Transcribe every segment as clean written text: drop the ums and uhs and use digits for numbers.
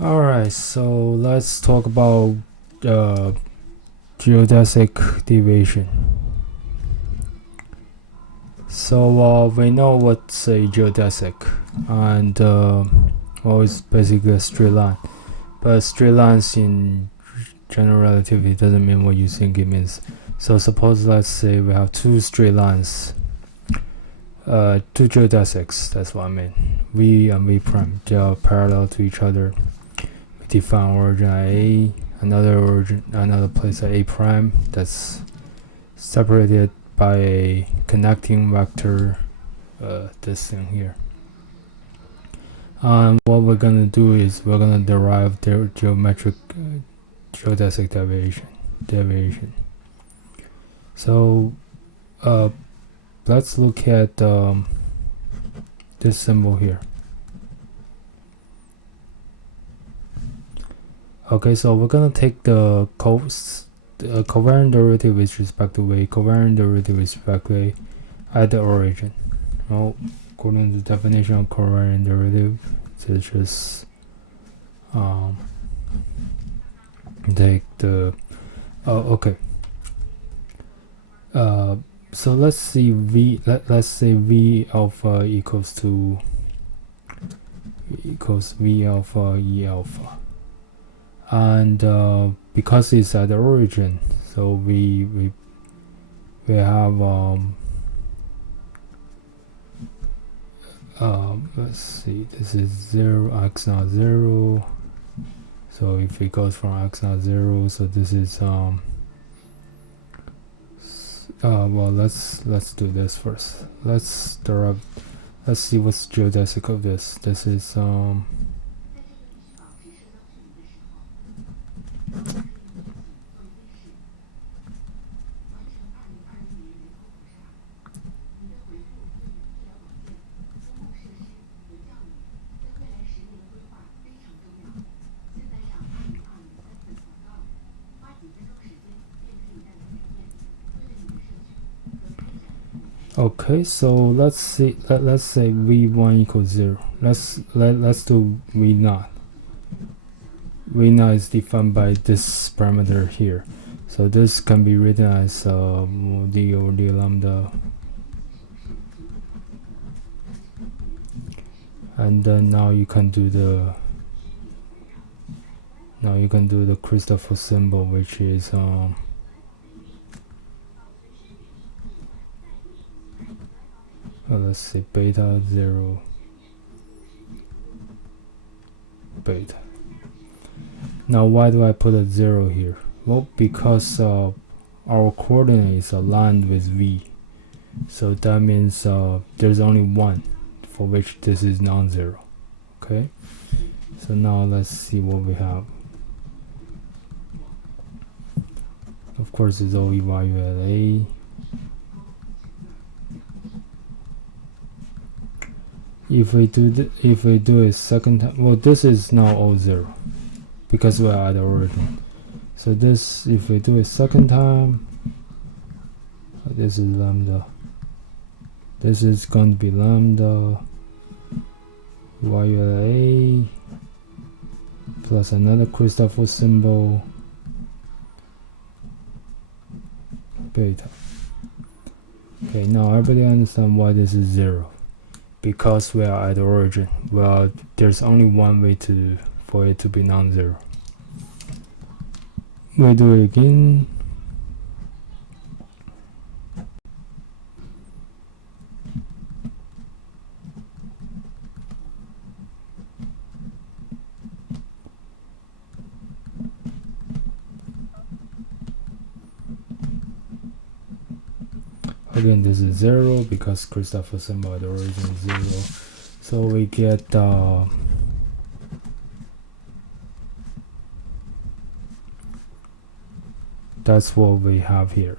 Alright, so let's talk about geodesic deviation. So we know what's a geodesic, and well, it's basically a straight line. But straight lines in general relativity doesn't mean what you think it means. So suppose, let's say we have two straight lines, two geodesics. That's what I mean. V and V prime. They are parallel to each other. We define origin at A, another place at A prime. That's separated by a connecting vector, this thing here. And what we're gonna do is we're gonna derive the geometric geodesic deviation. So let's look at this symbol here. Okay, so we're gonna take the covariant derivative with respect to A, covariant derivative with respect to A at the origin. Well, according to the definition of covariant derivative, it's just take the okay. So let's see let's say V alpha equals to V alpha E alpha, and because it's at the origin, so we have let's see, this is 0, x naught 0. So if it goes from x naught 0, so this is well, let's do this first. Let's see what's geodesic of this. This is okay, so let's say v1 equals 0. Let's do v naught. V naught is defined by this parameter here. So this can be written as d over d lambda, and then now you can do the Christoffel symbol, which is let's say beta 0 beta. Now why do I put a 0 here? Well, because our coordinate is aligned with V, so that means there's only one for which this is non-zero. Okay, so now let's see what we have. Of course, it's all evaluated at A. If we do a second time, well, this is now all 0 because we're at the origin. So this, if we do a second time, this is lambda. This is going to be lambda value at A plus another Christoffel symbol beta. Okay, now everybody understand why this is 0. Because we are at the origin. Well, there's only one way for it to be non-zero. We'll do it again. Again, this is 0 because Christoffel symbol at the origin is 0. So we get that's what we have here.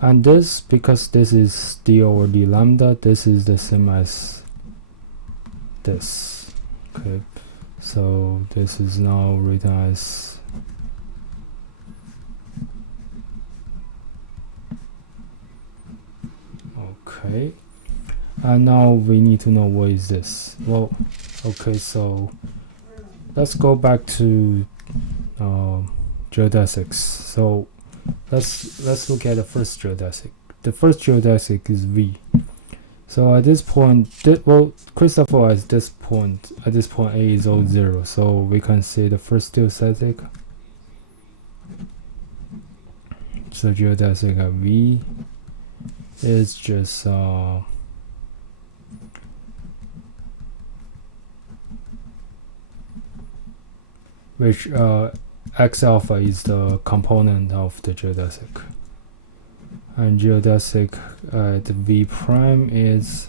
And this, because this is d over d lambda, this is the same as this. Okay, so this is now written as Okay, and now we need to know what is this. Well, okay, so let's go back to geodesics. So let's look at the first geodesic. The first geodesic is V. So at this point, well, Christopher at this point A is all 0. So we can say the first geodesic. So geodesic at V is just which x alpha is the component of the geodesic, and geodesic at V prime is,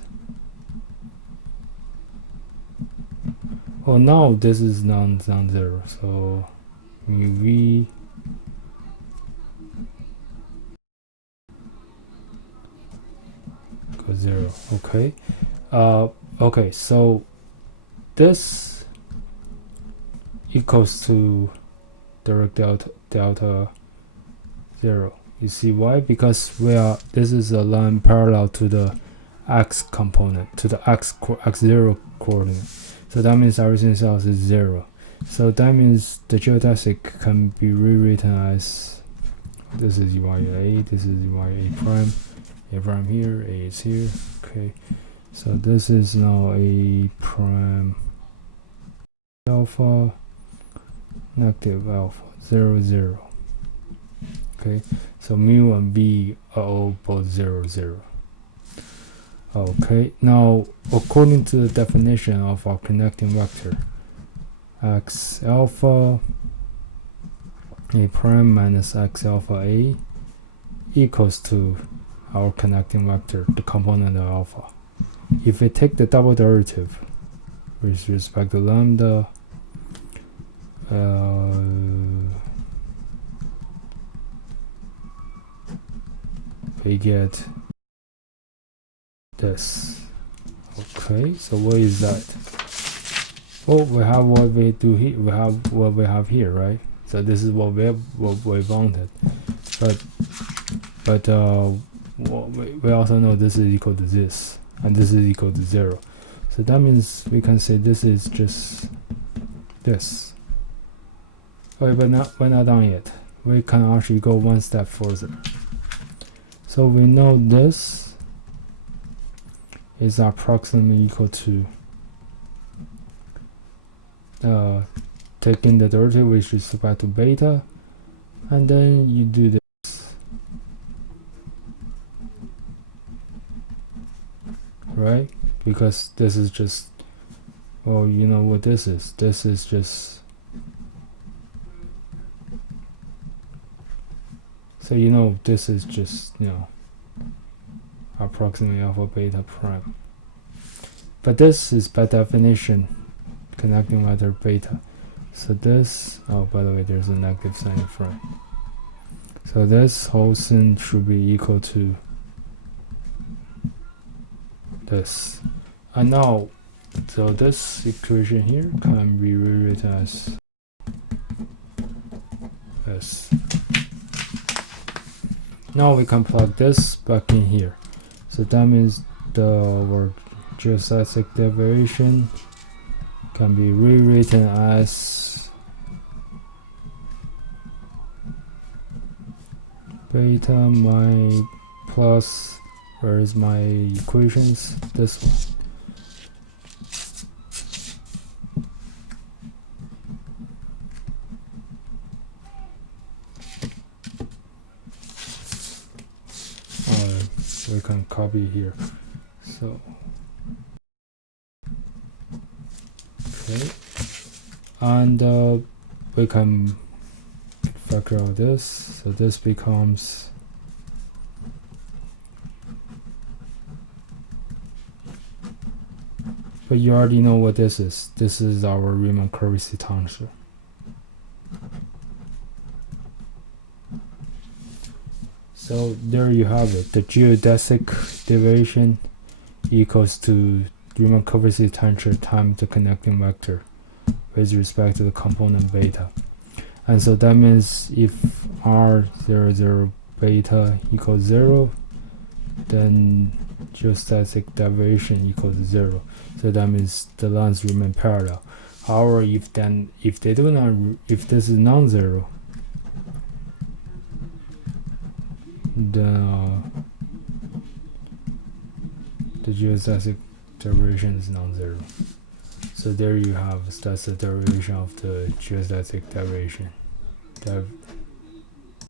oh, now this is non-zero, so mu V equals 0. Okay, okay, so this equals to direct delta 0. You see why? Because this is a line parallel to the x component, to the x0 coordinate. So that means everything else is 0. So that means the geodesic can be rewritten as, this is a, this is a prime here, a is here. Okay, so this is now a prime alpha negative alpha 0 0. Okay, so mu and v are all both 0 0. Okay, now according to the definition of our connecting vector, x alpha a prime minus x alpha a equals to our connecting vector, the component of alpha. If we take the double derivative with respect to lambda, we get this. Okay, so what is that? Well, we have what we do here. We have what we have here, right? So this is what we wanted, but we also know this is equal to this, and this is equal to 0. So that means we can say this is just this. Okay, but we're not done yet. We can actually go one step further. So we know this is approximately equal to taking the derivative with respect to beta, and then you do this, right? Because this is just, well, you know what this is. This is just, so you know this is just, you know, approximately alpha beta prime. But this is by definition connecting vector beta. So this, oh, by the way, there's a negative sign in front. So this whole thing should be equal to this. And now, so this equation here can be rewritten as this. Now we can plug this back in here. So that means the word geodesic deviation can be rewritten as beta my plus, where is my equations? This one. We can copy here. So okay, and we can factor out this. So this becomes but you already know what this is. This is our Riemann curvature tensor. So there you have it. The geodesic deviation equals to Riemann curvature tensor times the connecting vector with respect to the component beta. And so that means if r00 beta equals 0, then geostatic deviation equals 0. So that means the lines remain parallel. However, if this is non-zero, then the geostatic derivation is non-zero. So there you have, that's the derivation of the geostatic derivation.